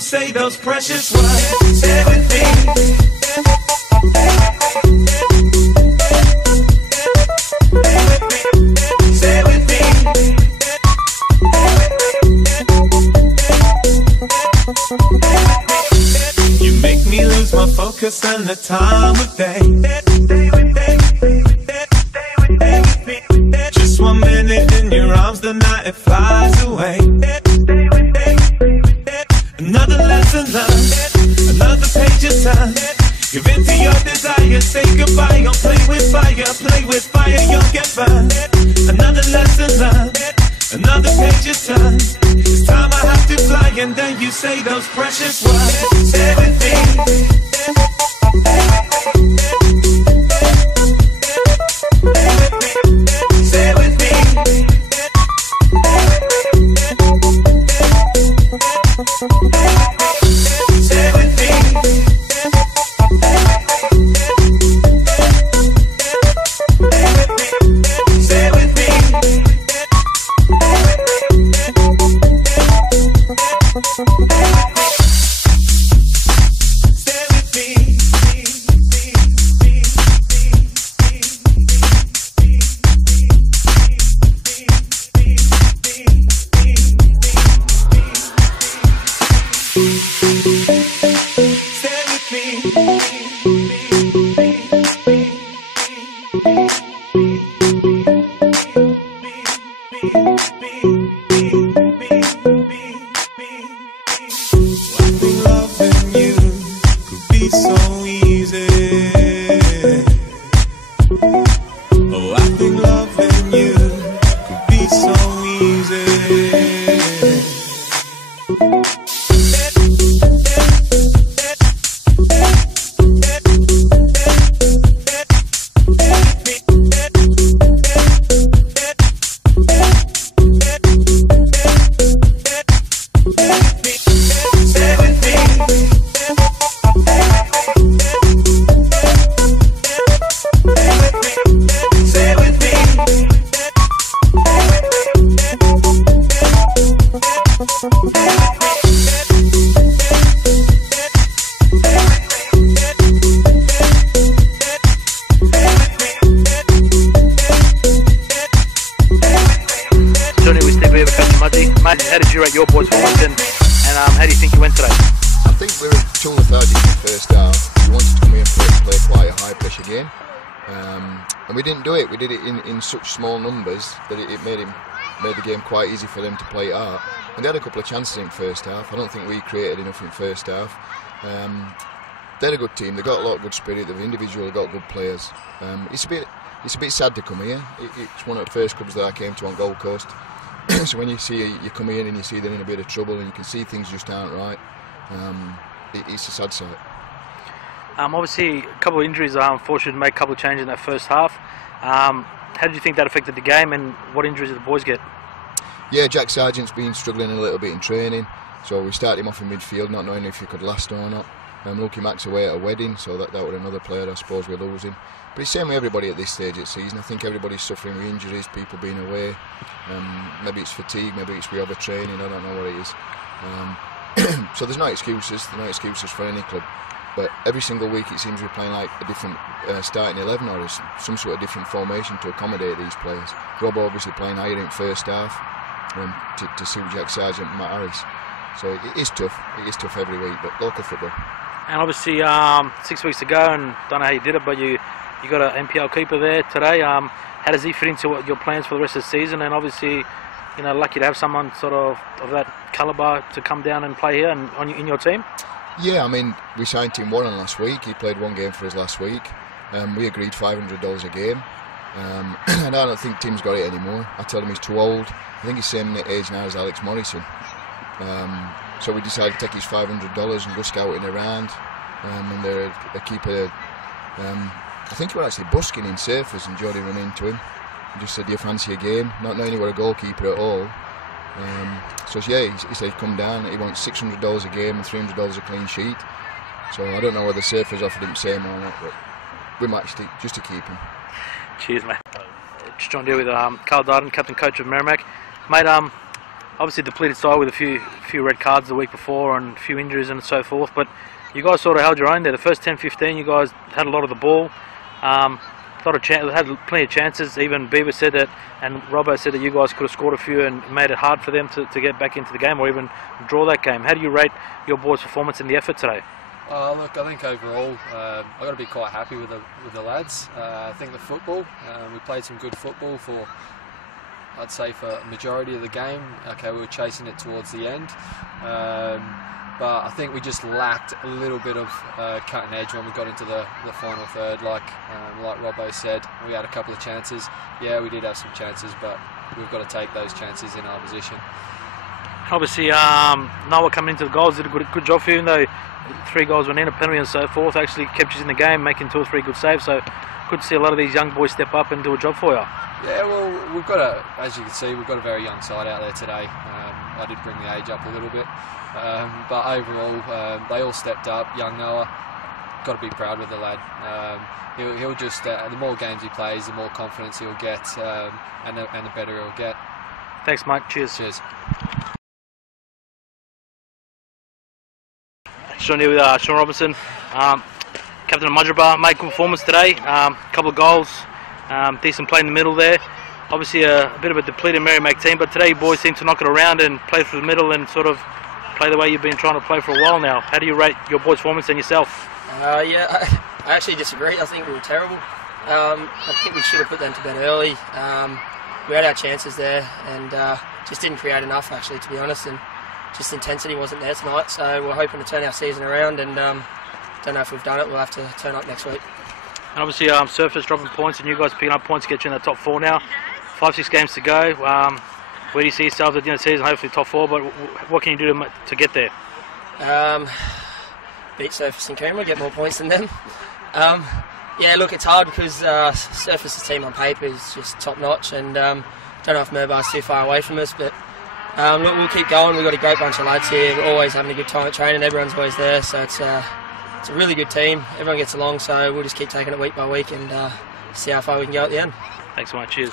Say those precious words. Stay with me. Stay with me. You make me lose my focus and the time of day. Just 1 minute in your arms, the night it flies away. Another lesson learned, another page is turned. Give in to your desire, say goodbye. Don't play with fire, you'll get burned. Another lesson learned, another page is turned. It's time I have to fly, and then you say those precious words. Stay with me. Stay with me. Stay with me. Stay with me. How did you rate your boys' performance, and how do you think you went today? I think we were too lethargic in the first half. We wanted to come in and play quite a high pressure game, and we didn't do it. We did it in such small numbers that it made the game quite easy for them to play it out. And they had a couple of chances in the first half. I don't think we created enough in the first half. They're a good team. They've got a lot of good spirit. They've individually got good players. It's a bit sad to come here. It's one of the first clubs that I came to on Gold Coast. So when you come in and you see they're in a bit of trouble and you can see things just aren't right, it's a sad sight. Obviously, a couple of injuries unfortunately to make a couple of changes in that first half. How did you think that affected the game, and what injuries did the boys get? Yeah, Jack Sargent's been struggling a little bit in training, so we started him off in midfield, not knowing if he could last or not. Lucky Mac's away at a wedding, so that was another player I suppose we're losing. But it's the same with everybody at this stage of the season. I think everybody's suffering with injuries, people being away. Maybe it's fatigue, maybe it's we overtraining, I don't know what it is. So there's no excuses for any club. But every single week it seems we're playing like a different starting 11 or some sort of different formation to accommodate these players. Rob obviously playing higher in first half to suit Jack Sargent and Matt Harris. So it is tough. It is tough every week, but local football. And obviously 6 weeks ago, and don't know how you did it, but you You got an NPL keeper there today. How does he fit into your plans for the rest of the season? And obviously, you know, lucky to have someone sort of that calibre to come down and play here and in your team. Yeah, I mean, we signed Tim Warren last week. He played one game for us last week. We agreed $500 a game. And I don't think Tim's got it anymore. I told him he's too old. I think he's the same age now as Alex Morrison. So we decided to take his $500 and go scouting around. And a keeper, I think we were actually busking in surfers, and Jody ran into him and just said, "Do you fancy a game?" Not knowing he was a goalkeeper at all. So yeah, he said come down. He wants $600 a game and $300 a clean sheet. So I don't know whether surfers offered him the same or not, but we matched it just to keep him. Cheers, mate. Just joined here with Carl Darden, captain coach of Merrimac. Mate, obviously depleted side with a few red cards the week before and a few injuries and so forth, but you guys sort of held your own there. The first 10-15 you guys had a lot of the ball. Had plenty of chances. Even Beaver said that, and Robbo said that you guys could have scored a few and made it hard for them to get back into the game or even draw that game. How do you rate your boys' performance in the effort today? Look, I think overall I've got to be quite happy with the lads. I think the football, we played some good football for, I'd say, for a majority of the game. Okay, we were chasing it towards the end, but I think we just lacked a little bit of cutting edge when we got into the final third. Like Robbo said, we had a couple of chances. Yeah, we did have some chances, but we've got to take those chances in our position. Obviously, Noah coming into the goals did a good job for you, even though 3 goals went in, a penalty and so forth. Actually kept you in the game, making 2 or 3 good saves. So good to see a lot of these young boys step up and do a job for you. Yeah, well, we've got as you can see, we've got a very young side out there today. I did bring the age up a little bit, but overall they all stepped up. Young Noah, got to be proud with the lad. He'll just the more games he plays, the more confidence he'll get, and the better he'll get. Thanks, mate. Cheers. Cheers. Sean here with Sean Robertson, captain of Mudgeeraba. Made good performance today. Couple of goals, decent play in the middle there. Obviously a bit of a depleted Merrimac team, but today you boys seem to knock it around and play through the middle and sort of play the way you've been trying to play for a while now. How do you rate your boys' performance and yourself? Yeah, I actually disagree. I think we were terrible. I think we should have put them to bed early. We had our chances there and just didn't create enough, actually, to be honest. And just intensity wasn't there tonight, so we're hoping to turn our season around, and don't know if we've done it. We'll have to turn up next week. And obviously Surfers dropping points and you guys picking up points to get you in the top 4 now. 5-6 games to go. Where do you see yourselves at the end of the season? Hopefully top 4, but what can you do to get there? Beat Surfers and Coomera, get more points than them. Yeah, look, it's hard because Surfers' team on paper is just top notch, and don't know if Merbar's too far away from us, but look, we'll keep going. We've got a great bunch of lads here. We're always having a good time at training. Everyone's always there, so it's a really good team. Everyone gets along, so we'll just keep taking it week by week and see how far we can go at the end. Thanks so much. Cheers.